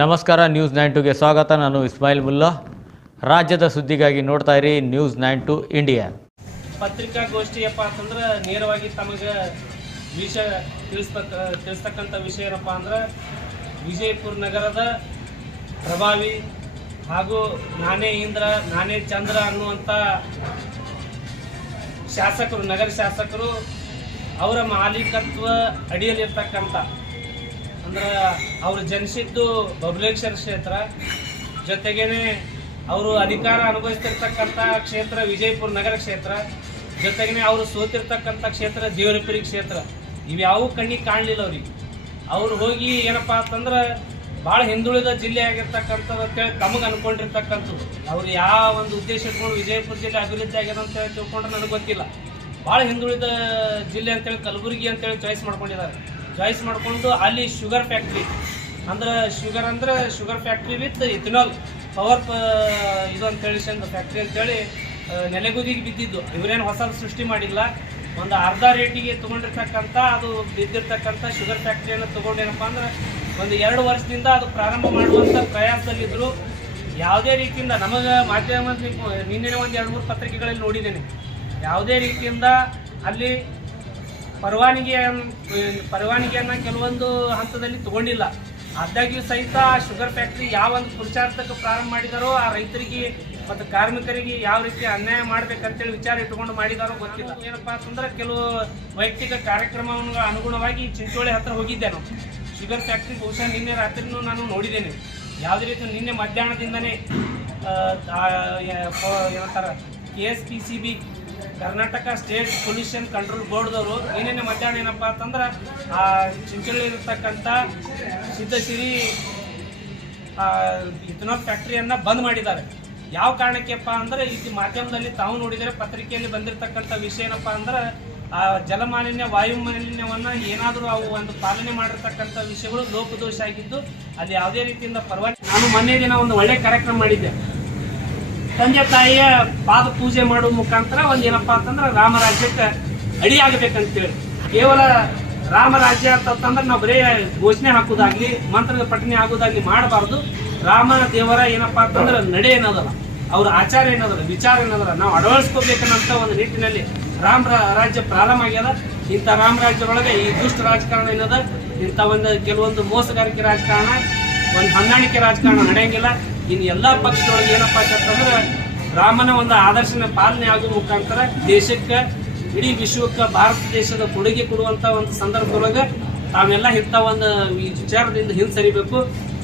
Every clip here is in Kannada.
ನಮಸ್ಕಾರ ನ್ಯೂಸ್ ನೈನ್ ಟುಗೆ ಸ್ವಾಗತ. ನಾನು ಇಸ್ಮಾಯಿಲ್ ಮುಲ್ಲಾ. ರಾಜ್ಯದ ಸುದ್ದಿಗಾಗಿ ನೋಡ್ತಾ ಇರಿ ನ್ಯೂಸ್ ನೈನ್ ಟು ಇಂಡಿಯಾ ಪತ್ರಿಕಾಗೋಷ್ಠಿಯಪ್ಪ ಅಂತಂದ್ರೆ ನೇರವಾಗಿ ತಮಗೆ ವಿಷಯ ತಿಳಿಸ್ತಕ್ಕ ತಿಳಿಸ್ತಕ್ಕಂಥ ವಿಷಯ ಏನಪ್ಪ ಅಂದ್ರೆ ವಿಜಯಪುರ ನಗರದ ಪ್ರಭಾವಿ ಹಾಗೂ ನಾನೇ ಇಂದ್ರ, ನಾನೇ ಚಂದ್ರ ಅನ್ನುವಂಥ ಶಾಸಕರು, ನಗರ ಶಾಸಕರು ಅವರ ಮಾಲೀಕತ್ವ ಅಡಿಯಲ್ಲಿರ್ತಕ್ಕಂಥ ಅಂದ್ರೆ ಅವರು ಜನಿಸಿದ್ದು ಬಬಲೇಶ್ವರ ಕ್ಷೇತ್ರ. ಜೊತೆಗೇನೆ ಅವರು ಅಧಿಕಾರ ಅನುಭವಿಸ್ತಿರ್ತಕ್ಕಂಥ ಕ್ಷೇತ್ರ ವಿಜಯಪುರ ನಗರ ಕ್ಷೇತ್ರ. ಜೊತೆಗೇನೆ ಅವರು ಸೋತಿರ್ತಕ್ಕಂಥ ಕ್ಷೇತ್ರ ದೇವರಪುರಿ ಕ್ಷೇತ್ರ. ಇವ್ಯಾವೂ ಕಣ್ಣಿಗೆ ಕಾಣಲಿಲ್ಲ ಅವ್ರಿಗೆ. ಅವ್ರು ಹೋಗಿ ಏನಪ್ಪ ಅಂತಂದ್ರೆ ಭಾಳ ಹಿಂದುಳಿದ ಜಿಲ್ಲೆ ಆಗಿರ್ತಕ್ಕಂಥದ್ದು ಅಂತೇಳಿ ತಮಗೆ ಅನ್ಕೊಂಡಿರ್ತಕ್ಕಂಥದ್ದು. ಅವ್ರು ಯಾವ ಒಂದು ಉದ್ದೇಶ ಇಟ್ಕೊಂಡು ವಿಜಯಪುರ ಜಿಲ್ಲೆ ಅಭಿವೃದ್ಧಿ ಆಗ್ಯದ ಅಂತ ಹೇಳಿ ತಿಳ್ಕೊಂಡ್ರೆ ನನಗೆ ಗೊತ್ತಿಲ್ಲ. ಭಾಳ ಹಿಂದುಳಿದ ಜಿಲ್ಲೆ ಅಂತೇಳಿ ಕಲಬುರಗಿ ಅಂತೇಳಿ ಚಾಯ್ಸ್ ಮಾಡ್ಕೊಂಡಿದ್ದಾರೆ. ಚಾಯ್ಸ್ ಮಾಡಿಕೊಂಡು ಅಲ್ಲಿ ಶುಗರ್ ಫ್ಯಾಕ್ಟ್ರಿ ಅಂದ್ರೆ ಶುಗರ್ ಅಂದ್ರೆ sugar factory with ethanol power ಇದು ಅಂತೇಳಿ ಫ್ಯಾಕ್ಟ್ರಿ ಅಂತೇಳಿ ನೆಲೆಗುದಿಗೆ ಬಿದ್ದಿದ್ದು. ಇವರೇನು ಹೊಸದು ಸೃಷ್ಟಿ ಮಾಡಿಲ್ಲ. ಒಂದು ಅರ್ಧ ರೇಟಿಗೆ ತೊಗೊಂಡಿರ್ತಕ್ಕಂಥ, ಅದು ಬಿದ್ದಿರ್ತಕ್ಕಂಥ ಶುಗರ್ ಫ್ಯಾಕ್ಟ್ರಿಯನ್ನು ತೊಗೊಂಡೇನಪ್ಪ ಅಂದ್ರೆ, ಒಂದು ಎರಡು ವರ್ಷದಿಂದ ಅದು ಪ್ರಾರಂಭ ಮಾಡುವಂಥ ಪ್ರಯಾಸದಲ್ಲಿದ್ದರು ಯಾವುದೇ ರೀತಿಯಿಂದ, ನಮಗೆ ಮಾಧ್ಯಮ ನಿನ್ನೆ ಒಂದು ಎರಡು ಮೂರು ಪತ್ರಿಕೆಗಳಲ್ಲಿ ನೋಡಿದ್ದೇನೆ. ಯಾವುದೇ ರೀತಿಯಿಂದ ಅಲ್ಲಿ ಪರವಾನಗಿ ಪರವಾನಗಿಯನ್ನು ಕೆಲವೊಂದು ಹಂತದಲ್ಲಿ ತಗೊಂಡಿಲ್ಲ. ಆದಾಗ್ಯೂ ಸಹಿತ ಶುಗರ್ ಫ್ಯಾಕ್ಟ್ರಿ ಯಾವ ಒಂದು ಪುರುಷಾರ್ಥಕ್ಕೆ ಪ್ರಾರಂಭ ಮಾಡಿದಾರೋ ಆ ರೈತರಿಗೆ ಮತ್ತು ಕಾರ್ಮಿಕರಿಗೆ ಯಾವ ರೀತಿ ಅನ್ಯಾಯ ಮಾಡ್ಬೇಕಂತೇಳಿ ವಿಚಾರ ಇಟ್ಕೊಂಡು ಮಾಡಿದಾರೋ ಗೊತ್ತಿಲ್ಲ. ಏನಪ್ಪಾ ಅಂತಂದ್ರೆ ಕೆಲವು ವೈಯಕ್ತಿಕ ಕಾರ್ಯಕ್ರಮವನ್ನು ಅನುಗುಣವಾಗಿ ಚಿಂಚೋಳಿ ಹತ್ರ ಹೋಗಿದ್ದೆ ನಾವು ಶುಗರ್ ಫ್ಯಾಕ್ಟ್ರಿ ಬಹುಶಃ ನಿನ್ನೆ ರಾತ್ರಿನೂ ನಾನು ನೋಡಿದ್ದೇನೆ. ಯಾವುದೇ ರೀತಿ ನಿನ್ನೆ ಮಧ್ಯಾಹ್ನದಿಂದನೇ ಏನಂತಾರೆ, K S P C B Karnataka state pollution control ಬೋರ್ಡ್ದವರು, ಏನೇನು ಮಧ್ಯಾಹ್ನ ಏನಪ್ಪ ಅಂತಂದ್ರೆ, ಆ ಚಿಂಚೋಳಿ ಇರತಕ್ಕಂಥ ಸಿದ್ಧಸಿರಿ ಇಥನಾಲ್ ಫ್ಯಾಕ್ಟ್ರಿಯನ್ನು ಬಂದ್ ಮಾಡಿದ್ದಾರೆ. ಯಾವ ಕಾರಣಕ್ಕೆಪ್ಪ ಅಂದ್ರೆ, ಈ ಮಾಧ್ಯಮದಲ್ಲಿ ತಾವು ನೋಡಿದರೆ, ಪತ್ರಿಕೆಯಲ್ಲಿ ಬಂದಿರತಕ್ಕಂಥ ವಿಷಯ ಏನಪ್ಪ ಅಂದ್ರೆ, ಆ, ಜಲಮಾಲಿನ್ಯ ವಾಯು ಮಾಲಿನ್ಯವನ್ನ ಏನಾದರೂ ಅವು ಒಂದು ಪಾಲನೆ ಮಾಡಿರ್ತಕ್ಕಂಥ ವಿಷಯಗಳು ಲೋಪದೋಷ ಆಗಿದ್ದು, ಅದು ಯಾವುದೇ ರೀತಿಯಿಂದ ಪರವಾಗಿ ನಾನು ಮೊನ್ನೆ ದಿನ ಒಂದು ಒಳ್ಳೆ ಕಾರ್ಯಕ್ರಮ ಮಾಡಿದ್ದೆ. ತಂದೆ ತಾಯಿಯ ಪಾದ ಪೂಜೆ ಮಾಡುವ ಮುಖಾಂತರ ಒಂದು ಏನಪ್ಪಾ ಅಂತಂದ್ರೆ ರಾಮರಾಜ್ಯಕ್ಕೆ ಅಡಿಯಾಗಬೇಕಂತೇಳಿ ಕೇವಲ ರಾಮರಾಜ್ಯ ಅಂತಂದ್ರೆ ನಾವು ಬರೀ ಘೋಷಣೆ ಹಾಕೋದಾಗ್ಲಿ ಮಂತ್ರದ ಪಠನೆ ಆಗೋದಾಗ್ಲಿ ಮಾಡಬಾರ್ದು. ರಾಮ ದೇವರ ಏನಪ್ಪಾ ಅಂತಂದ್ರೆ ನಡೆ ಏನದಲ್ಲ, ಅವ್ರ ಆಚಾರ ಏನದಲ್ಲ, ವಿಚಾರ ಏನದಲ್ಲ, ನಾವು ಅಳವಡಿಸ್ಕೋಬೇಕನ್ನಂತ ಒಂದು ನಿಟ್ಟಿನಲ್ಲಿ ರಾಮ ರಾಜ್ಯ ಪ್ರಾರಂಭ ಆಗ್ಯದ. ಇಂಥ ರಾಮ ರಾಜ್ಯದೊಳಗೆ ಈ ದುಷ್ಟ ರಾಜಕಾರಣ ಏನದ? ಇಂಥ ಒಂದು ಕೆಲವೊಂದು ಮೋಸಗಾರಿಕೆ ರಾಜಕಾರಣ, ಒಂದು ಹೊಂದಾಣಿಕೆ ರಾಜಕಾರಣ ನಡೆಯಂಗಿಲ್ಲ. ಇನ್ನು ಎಲ್ಲಾ ಪಕ್ಷದೊಳಗೆ ಏನಪ್ಪಾ ಅಂತಂದ್ರೆ ರಾಮನ ಒಂದು ಆದರ್ಶನ ಪಾಲನೆ ಆಗುವ ಮುಖಾಂತರ ದೇಶಕ್ಕೆ, ಇಡೀ ವಿಶ್ವಕ್ಕೆ, ಭಾರತ ದೇಶದ ಕೊಡುಗೆ ಕೊಡುವಂತ ಒಂದು ಸಂದರ್ಭದೊಳಗೆ ತಾವೆಲ್ಲ ಇಂಥ ಒಂದು ವಿಚಾರದಿಂದ ಹಿಂಸರಿಬೇಕು,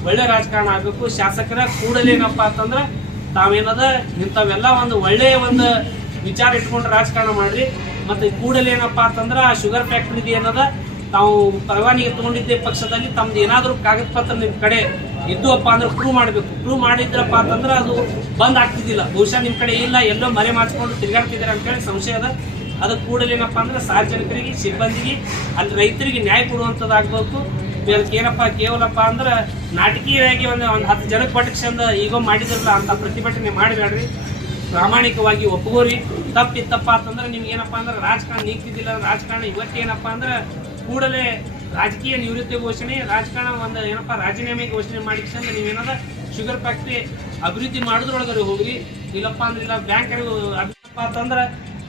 ಒಳ್ಳೆ ರಾಜಕಾರಣ ಆಗಬೇಕು. ಶಾಸಕರ ಕೂಡಲೇ ಏನಪ್ಪಾ ಅಂತಂದ್ರೆ ತಾವೇನದ ಇಂಥವೆಲ್ಲ ಒಂದು ಒಳ್ಳೆಯ ಒಂದು ವಿಚಾರ ಇಟ್ಕೊಂಡು ರಾಜಕಾರಣ ಮಾಡ್ರಿ. ಮತ್ತೆ ಕೂಡಲೇ ಏನಪ್ಪಾ ಅಂತಂದ್ರೆ ಆ ಶುಗರ್ ಫ್ಯಾಕ್ಟ್ರಿದು ಏನದ, ತಾವು ಪರವಾನಿಗೆ ತಗೊಂಡಿದ್ದೆ ಪಕ್ಷದಲ್ಲಿ ತಮ್ದು ಏನಾದರೂ ಕಾಗದ ಪತ್ರ ನಿಮ್ಮ ಕಡೆ ಇದ್ದುವಪ್ಪ ಅಂದ್ರೆ ಪ್ರೂವ್ ಮಾಡಬೇಕು. ಪ್ರೂವ್ ಮಾಡಿದ್ರಪ್ಪ ಅಂತಂದ್ರೆ ಅದು ಬಂದ್ ಆಗ್ತಿದ್ದಿಲ್ಲ. ಬಹುಶಃ ನಿಮ್ಮ ಕಡೆ ಇಲ್ಲ, ಎಲ್ಲೋ ಮರೆ ಮಾಡಿಸ್ಕೊಂಡು ತಿರುಗಾಡ್ತಿದ್ದಾರೆ ಅಂತೇಳಿ ಸಂಶಯ ಅದ. ಅದು ಕೂಡಲೇ ಏನಪ್ಪ ಅಂದ್ರೆ ಸಾರ್ವಜನಿಕರಿಗೆ, ಸಿಬ್ಬಂದಿಗೆ, ಅಲ್ಲಿ ರೈತರಿಗೆ ನ್ಯಾಯ ಕೊಡುವಂಥದ್ದಾಗಬೇಕು. ಅದಕ್ಕೆ ಏನಪ್ಪ, ಕೇವಲಪ್ಪ ಅಂದ್ರೆ ನಾಟಕೀಯವಾಗಿ ಒಂದು ಒಂದು ಹತ್ತು ಜನಕ್ಕೆ ಪಟಕ್ಷಂದ ಈಗ ಮಾಡಿದ್ರಲ್ಲ ಅಂತ ಪ್ರತಿಭಟನೆ ಮಾಡಬೇಡ್ರಿ ಪ್ರಾಮಾಣಿಕವಾಗಿ ಒಪ್ಪಗೋರಿ ತಪ್ಪಿತ್ತಪ್ಪ ಅಂತಂದ್ರೆ ನಿಮ್ಗೆ ಏನಪ್ಪ ಅಂದ್ರೆ ರಾಜಕಾರಣ ನೀಗ್ತಿದ್ದಿಲ್ಲ. ರಾಜಕಾರಣ ಇವತ್ತೇನಪ್ಪ ಅಂದ್ರೆ ಕೂಡಲೇ ರಾಜಕೀಯ ನಿವೃತ್ತಿ ಘೋಷಣೆ, ರಾಜಕಾರಣ ಒಂದು ಏನಪ್ಪ ರಾಜೀನಾಮೆ ಘೋಷಣೆ ಮಾಡಿ ಚಂದ ನೀವೇನದ ಶುಗರ್ ಫ್ಯಾಕ್ಟ್ರಿ ಅಭಿವೃದ್ಧಿ ಮಾಡೋದ್ರೊಳಗಡೆ ಹೋಗ್ರಿ, ಇಲ್ಲಪ್ಪ ಅಂದ್ರೆ ಇಲ್ಲ ಬ್ಯಾಂಕ್ ಅಭಿವೃದ್ಧಿಪ್ಪ ಅಂತಂದ್ರೆ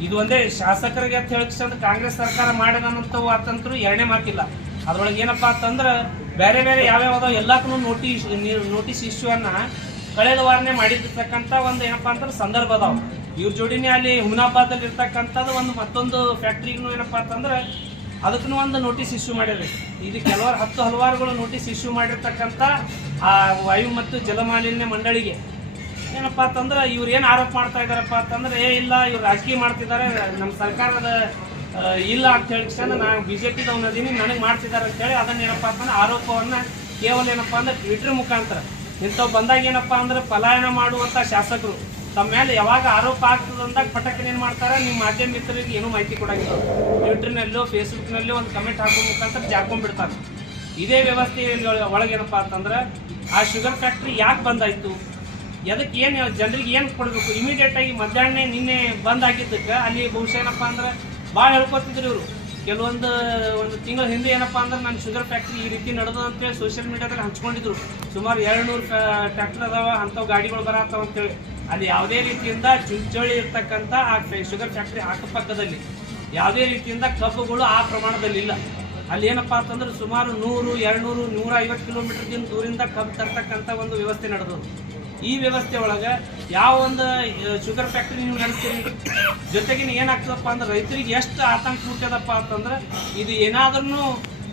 ಇದು ಒಂದೇ ಶಾಸಕರಿಗೆ ಅಂತ ಹೇಳಿಕೊಂಡು ಕಾಂಗ್ರೆಸ್ ಸರ್ಕಾರ ಮಾಡಿದಂಥವು ಅತಂತ್ರು ಎರಡನೇ ಮಾತಿಲ್ಲ. ಅದರೊಳಗೆ ಏನಪ್ಪ ಅಂತಂದ್ರೆ ಬೇರೆ ಬೇರೆ ಯಾವ್ಯಾವ ಎಲ್ಲಕ್ಕೂ ನೋಟಿಸ್ ನೋಟಿಸ್ ಇಶ್ಯೂವನ್ನ ಕಳೆದ ವಾರನೇ ಮಾಡಿರ್ತಕ್ಕಂಥ ಒಂದು ಏನಪ್ಪ ಅಂತಂದ್ರೆ ಸಂದರ್ಭ ಅದಾವ. ಇವ್ರ ಜೋಡಿನೇ ಅಲ್ಲಿ ಹುಮನಾಬಾದಲ್ಲಿ ಇರ್ತಕ್ಕಂಥದ್ದು ಒಂದು ಮತ್ತೊಂದು ಫ್ಯಾಕ್ಟ್ರಿಗೂ ಏನಪ್ಪಾ ಅಂತಂದ್ರೆ ಅದಕ್ಕೂ ಒಂದು ನೋಟಿಸ್ ಇಶ್ಯೂ ಮಾಡಿರಿ ಇದು ಕೆಲವರು ಹತ್ತು ಹಲವಾರುಗಳು ನೋಟಿಸ್ ಇಶ್ಯೂ ಮಾಡಿರ್ತಕ್ಕಂಥ ಆ ವಾಯು ಮತ್ತು ಜಲಮಾಲಿನ್ಯ ಮಂಡಳಿಗೆ. ಏನಪ್ಪಾ ಅಂತಂದ್ರೆ ಇವ್ರು ಏನು ಆರೋಪ ಮಾಡ್ತಾ ಇದ್ದಾರಪ್ಪ ಅಂತಂದ್ರೆ, ಏ, ಇಲ್ಲ, ಇವ್ರು ರಾಜಕೀಯ ಮಾಡ್ತಿದ್ದಾರೆ ನಮ್ಮ ಸರ್ಕಾರದ ಇಲ್ಲ ಅಂತ ಹೇಳಿ ಕ್ಷಣ ನಾನು ಬಿ ಜೆ ಪಿದವನ್ನ ಅದೀನಿ, ನನಗೆ ಮಾಡ್ತಿದ್ದಾರೆ ಅಂತ ಹೇಳಿ ಅದನ್ನ ಏನಪ್ಪಾ ಅಂತಂದ್ರೆ ಆರೋಪವನ್ನು ಕೇವಲ ಏನಪ್ಪ ಅಂದ್ರೆ ಟ್ವಿಟ್ರ್ ಮುಖಾಂತರ. ಇಂಥವು ಬಂದಾಗ ಏನಪ್ಪಾ ಅಂದ್ರೆ ಪಲಾಯನ ಮಾಡುವಂತ ಶಾಸಕರು ತಮ್ಮ ಮೇಲೆ ಯಾವಾಗ ಆರೋಪ ಆಗ್ತದೆ ಅಂದಾಗ ಪಟಕನ್ ಏನು ಮಾಡ್ತಾರೆ? ನಿಮ್ಮ ಮಾಧ್ಯಮ ಮಿತ್ರರಿಗೆ ಏನೂ ಮಾಹಿತಿ ಕೊಡಂಗಿಲ್ಲ. ಟ್ವಿಟರ್ನಲ್ಲೋ ಫೇಸ್ಬುಕ್ನಲ್ಲೋ ಒಂದು ಕಮೆಂಟ್ ಹಾಕೋ ಮುಖಾಂತರ ಜಾಕೊಂಡ್ಬಿಡ್ತಾರೆ ಇದೇ ವ್ಯವಸ್ಥೆ ಒಳಗೇನಪ್ಪ ಅಂತಂದ್ರೆ, ಆ ಶುಗರ್ ಫ್ಯಾಕ್ಟ್ರಿ ಯಾಕೆ ಬಂದಾಯಿತು? ಎದಕ್ಕೆ ಏನು ಜನರಿಗೆ ಏನು ಕೊಡಬೇಕು? ಇಮಿಡಿಯೇಟ್ ಆಗಿ ಮಧ್ಯಾಹ್ನ ನಿನ್ನೆ ಬಂದ್ ಆಗಿದ್ದಕ್ಕೆ ಅಲ್ಲಿ ಬಹುಶಃ ಏನಪ್ಪ ಅಂದ್ರೆ ಭಾಳ ಹೇಳ್ಕೊತಿದ್ರು ಇವರು. ಕೆಲವೊಂದು ಒಂದು ತಿಂಗಳ ಹಿಂದೆ ಏನಪ್ಪಾ ಅಂದ್ರೆ ನನ್ನ ಶುಗರ್ ಫ್ಯಾಕ್ಟ್ರಿ ಈ ರೀತಿ ನಡೆದು ಅಂತೇಳಿ ಸೋಷಿಯಲ್ ಮೀಡಿಯಾದಲ್ಲಿ ಹಂಚ್ಕೊಂಡಿದ್ರು. ಸುಮಾರು ಎರಡು ನೂರು ಟ್ರ್ಯಾಕ್ಟರ್ ಅದಾವ, ಅಂಥವು ಗಾಡಿಗಳು ಬರ ಅಂತೇಳಿ ಅಲ್ಲಿ ಯಾವುದೇ ರೀತಿಯಿಂದ ಚುಂಚೋಳಿ ಇರ್ತಕ್ಕಂಥ ಆ ಶುಗರ್ ಫ್ಯಾಕ್ಟ್ರಿ ಅಕ್ಕಪಕ್ಕದಲ್ಲಿ ಯಾವುದೇ ರೀತಿಯಿಂದ ಕಬ್ಬುಗಳು ಆ ಪ್ರಮಾಣದಲ್ಲಿ ಇಲ್ಲ. ಅಲ್ಲಿ ಏನಪ್ಪಾ ಅಂತಂದ್ರೆ ಸುಮಾರು ನೂರು, ಎರಡ್ನೂರು ನೂರ ಐವತ್ತು ಕಿಲೋಮೀಟರ್ ದೂರಿಂದ ಕಬ್ಬು ತರ್ತಕ್ಕಂಥ ಒಂದು ವ್ಯವಸ್ಥೆ ನಡೆದು ಈ ವ್ಯವಸ್ಥೆ ಒಳಗೆ ಯಾವ ಒಂದು ಶುಗರ್ ಫ್ಯಾಕ್ಟ್ರಿ ನೀವು ನಡೆಸ್ತೀರಿ ಜೊತೆಗಿನ ಏನಾಗ್ತದಪ್ಪ ಅಂದ್ರೆ ರೈತರಿಗೆ ಎಷ್ಟು ಆತಂಕ ಹುಟ್ಟದಪ್ಪ ಅಂತಂದ್ರೆ ಇದು ಏನಾದ್ರೂ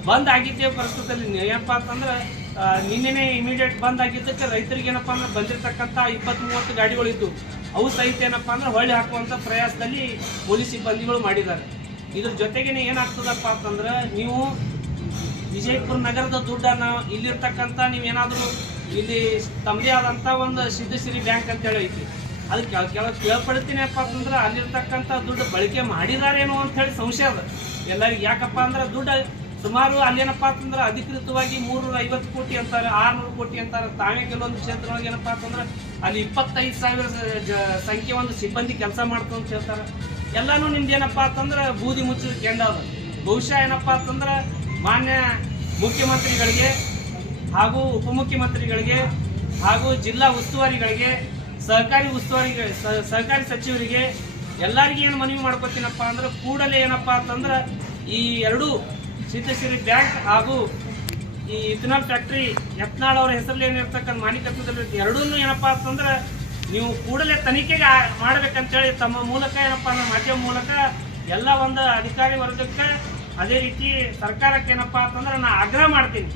ಬಂದ್ ಆಗಿದ್ದೇ ಪರಿಸ್ಥಿತಿಯಲ್ಲಿ ಏನಪ್ಪಾ ಅಂತಂದ್ರೆ ಆ, ನಿನ್ನೆನೆ ಇಮಿಡಿಯೇಟ್ ಬಂದ್ ಆಗಿದ್ದಕ್ಕೆ ರೈತರಿಗೆ ಏನಪ್ಪಾ ಅಂದ್ರೆ ಬಂದಿರತಕ್ಕಂಥ ಇಪ್ಪತ್ತ್ ಮೂವತ್ತು ಗಾಡಿಗಳು ಇದ್ದು ಅವು ಸಹಿತ ಏನಪ್ಪಾ ಅಂದ್ರೆ ಹೊಳ್ಳಿ ಹಾಕುವಂಥ ಪ್ರಯಾಸದಲ್ಲಿ ಪೊಲೀಸ್ ಸಿಬ್ಬಂದಿಗಳು ಮಾಡಿದ್ದಾರೆ. ಇದ್ರ ಜೊತೆಗೇನೆ ಏನಾಗ್ತದಪ್ಪ ಅಂತಂದ್ರೆ ನೀವು ವಿಜಯಪುರ ನಗರದ ದುಡ್ಡನ್ನ ಇಲ್ಲಿರ್ತಕ್ಕಂಥ ನೀವೇನಾದರೂ ಇಲ್ಲಿ ತಮ್ಮದೇ ಆದಂಥ ಒಂದು ಸಿದ್ಧಶ್ರೀ ಬ್ಯಾಂಕ್ ಅಂತೇಳಿ ಐತಿ. ಅದಕ್ಕೆ ಕೆಲವು ಕೆಲ ಕೇಳ್ಪಡ್ತೀನಪ್ಪ ಅಂತಂದ್ರೆ ಅಲ್ಲಿರ್ತಕ್ಕಂಥ ದುಡ್ಡು ಬಳಕೆ ಮಾಡಿದಾರೇನೋ ಅಂತ ಹೇಳಿ ಸಂಶಯ ಅದ. ಎಲ್ಲರಿಗೆ ಯಾಕಪ್ಪ ಅಂದ್ರೆ ದುಡ್ಡು ಸುಮಾರು ಅಲ್ಲೇನಪ್ಪ ಅಂತಂದ್ರೆ ಅಧಿಕೃತವಾಗಿ ಮೂರ್ನೂರ ಐವತ್ತು ಕೋಟಿ ಅಂತಾರೆ, ಆರ್ನೂರು ಕೋಟಿ ಅಂತಾರೆ. ತಾವೇ ಕೆಲವೊಂದು ಕ್ಷೇತ್ರಗಳಿಗೆ ಏನಪ್ಪ ಅಂತಂದ್ರೆ ಅಲ್ಲಿ ಇಪ್ಪತ್ತೈದು ಸಾವಿರ ಸಂಖ್ಯೆ ಒಂದು ಸಿಬ್ಬಂದಿ ಕೆಲಸ ಅಂತ ಹೇಳ್ತಾರೆ. ಎಲ್ಲಾನು ನಿಮ್ದು ಏನಪ್ಪ ಅಂತಂದ್ರೆ ಬೂದಿ ಮುಚ್ಚಿದ ಕೆಂಡ ಅದ. ಬಹುಶಃ ಏನಪ್ಪ ಅಂತಂದ್ರೆ ಮಾನ್ಯ ಮುಖ್ಯಮಂತ್ರಿಗಳಿಗೆ ಹಾಗೂ ಉಪಮುಖ್ಯಮಂತ್ರಿಗಳಿಗೆ ಹಾಗೂ ಜಿಲ್ಲಾ ಉಸ್ತುವಾರಿಗಳಿಗೆ ಸಹಕಾರಿ ಉಸ್ತುವಾರಿ ಸಹಕಾರಿ ಸಚಿವರಿಗೆ ಎಲ್ಲರಿಗೂ ಏನು ಮನವಿ ಮಾಡ್ಕೊತೀನಪ್ಪ ಅಂದ್ರೆ ಕೂಡಲೇ ಏನಪ್ಪ ಅಂತಂದ್ರೆ ಈ ಎರಡು ಸಿದ್ಧಶ್ರೀ ಬ್ಯಾಂಕ್ ಹಾಗೂ ಈ ಇಥನಾಲ್ ಫ್ಯಾಕ್ಟ್ರಿ ಯತ್ನಾಳ್ ಅವರ ಹೆಸರಲ್ಲಿ ಏನಿರ್ತಕ್ಕಂಥ ಮಾಲೀಕತ್ವದಲ್ಲಿ ಎರಡೂ ಏನಪ್ಪ ಅಂತಂದ್ರೆ ನೀವು ಕೂಡಲೇ ತನಿಖೆಗೆ ಮಾಡ್ಬೇಕಂತೇಳಿ ತಮ್ಮ ಮೂಲಕ ಏನಪ್ಪ ಅಂದ್ರೆ ಮಾಧ್ಯಮ ಮೂಲಕ ಎಲ್ಲ ಒಂದು ಅಧಿಕಾರಿ ವರ್ಗಕ್ಕೆ ಅದೇ ರೀತಿ ಸರ್ಕಾರಕ್ಕೆ ಏನಪ್ಪ ಅಂತಂದ್ರೆ ನಾನು ಆಗ್ರಹ ಮಾಡ್ತೀನಿ.